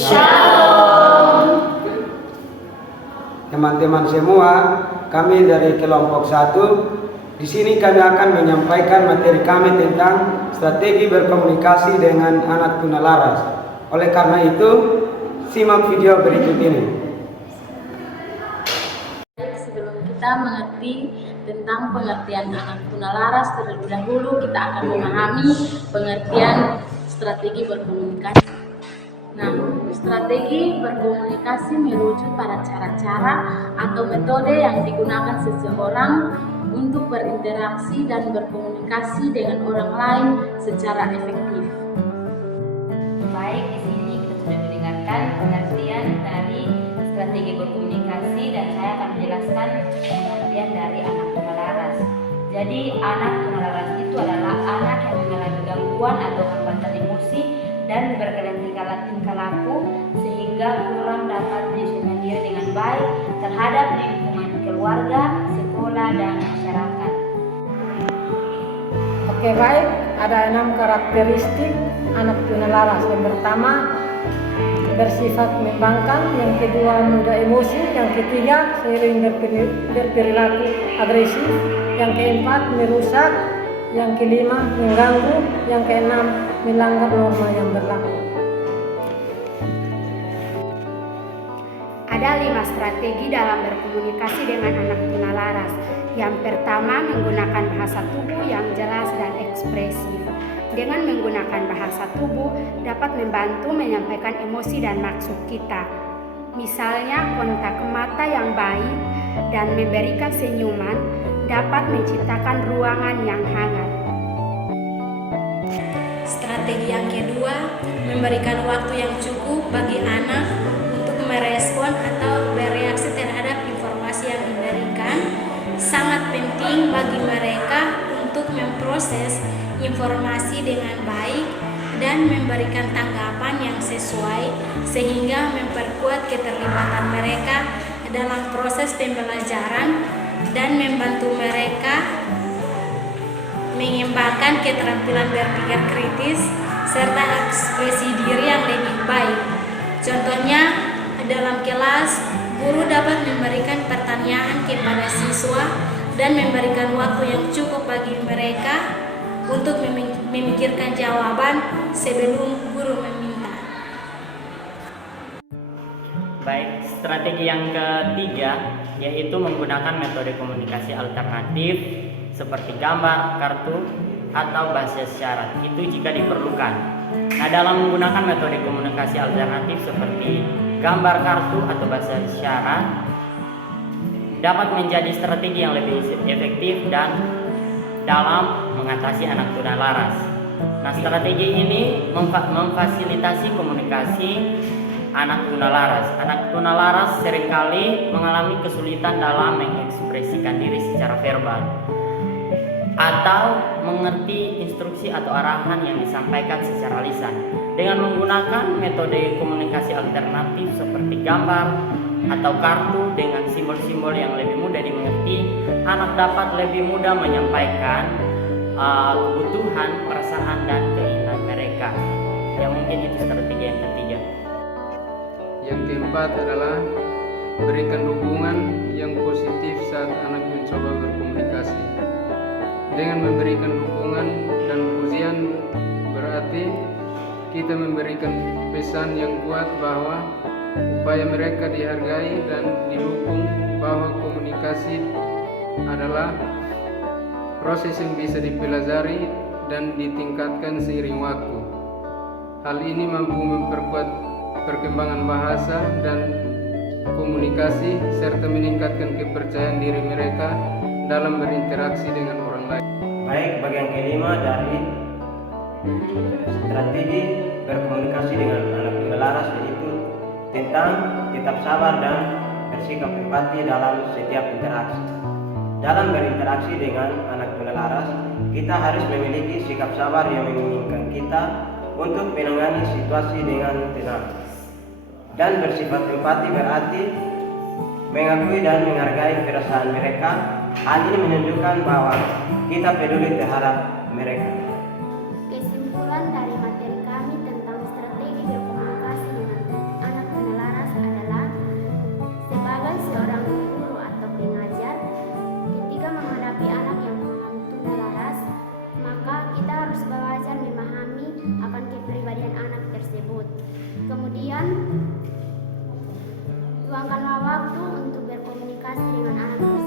Shalom. Teman-teman semua, kami dari kelompok 1. Di sini kami akan menyampaikan materi kami tentang strategi berkomunikasi dengan anak tunalaras. Oleh karena itu, simak video berikut ini. Sebelum kita mengerti tentang pengertian anak tunalaras, terlebih dahulu kita akan memahami pengertian strategi berkomunikasi. Nah, strategi berkomunikasi merujuk pada cara-cara atau metode yang digunakan seseorang untuk berinteraksi dan berkomunikasi dengan orang lain secara efektif. Baik, di sini kita sudah mendengarkan pengertian dari strategi berkomunikasi dan saya akan menjelaskan pengertian dari anak tunalaras. Jadi, anak tunalaras itu adalah anak yang mengalami gangguan atau hambatan emosi dan berganti tingkah laku sehingga kurang dapat menyesuaikan diri dengan baik terhadap lingkungan keluarga, sekolah, dan masyarakat. Oke, baik, ada 6 karakteristik anak tunalaras. Yang pertama, bersifat membangkang. Yang kedua, mudah emosi. Yang ketiga, sering berperilaku agresif. Yang keempat, merusak. Yang kelima, mengganggu. Yang keenam, melanggar norma yang berlaku. Ada 5 strategi dalam berkomunikasi dengan anak tunalaras. Yang pertama, menggunakan bahasa tubuh yang jelas dan ekspresif. Dengan menggunakan bahasa tubuh dapat membantu menyampaikan emosi dan maksud kita. Misalnya, kontak mata yang baik dan memberikan senyuman dapat menciptakan ruangan yang hangat. Strategi yang kedua, memberikan waktu yang cukup bagi anak untuk merespon atau bereaksi terhadap informasi yang diberikan. Sangat penting bagi mereka untuk memproses informasi dengan baik dan memberikan tanggapan yang sesuai sehingga memperkuat keterlibatan mereka dalam proses pembelajaran dan membantu mereka mengembangkan keterampilan berpikir kritis serta ekspresi diri yang lebih baik. Contohnya, dalam kelas, guru dapat memberikan pertanyaan kepada siswa dan memberikan waktu yang cukup bagi mereka untuk memikirkan jawaban sebelum guru meminta. Baik, strategi yang ketiga yaitu menggunakan metode komunikasi alternatif seperti gambar, kartu, atau bahasa isyarat. Itu jika diperlukan. Nah, dalam menggunakan metode komunikasi alternatif seperti gambar, kartu, atau bahasa isyarat dapat menjadi strategi yang lebih efektif dan dalam mengatasi anak tunalaras. Nah, strategi ini memfasilitasi komunikasi anak tunalaras. Anak tunalaras seringkali mengalami kesulitan dalam mengekspresikan diri secara verbal atau mengerti instruksi atau arahan yang disampaikan secara lisan. Dengan menggunakan metode komunikasi alternatif seperti gambar atau kartu dengan simbol-simbol yang lebih mudah dimengerti, anak dapat lebih mudah menyampaikan kebutuhan, perasaan, dan keinginan mereka. Ya, mungkin itu strategi yang ketiga. Yang keempat adalah berikan dukungan yang positif saat anak mencoba berkomunikasi. Dengan memberikan dukungan dan pujian berarti kita memberikan pesan yang kuat bahwa upaya mereka dihargai dan didukung, bahwa komunikasi adalah proses yang bisa dipelajari dan ditingkatkan seiring waktu. Hal ini mampu memperkuat perkembangan bahasa dan komunikasi serta meningkatkan kepercayaan diri mereka dalam berinteraksi dengan orang lain. Baik, bagian kelima dari strategi berkomunikasi dengan anak tunalaras yaitu tentang tetap sabar dan bersikap empati dalam setiap interaksi. Dalam berinteraksi dengan anak tunalaras, kita harus memiliki sikap sabar yang memungkinkan kita untuk menangani situasi dengan tenang. Dan bersifat empati berarti mengakui dan menghargai perasaan mereka. Hal ini menunjukkan bahwa kita peduli terhadap mereka. Kesimpulan dari materi kami tentang strategi berkomunikasi dengan waktu untuk berkomunikasi dengan anak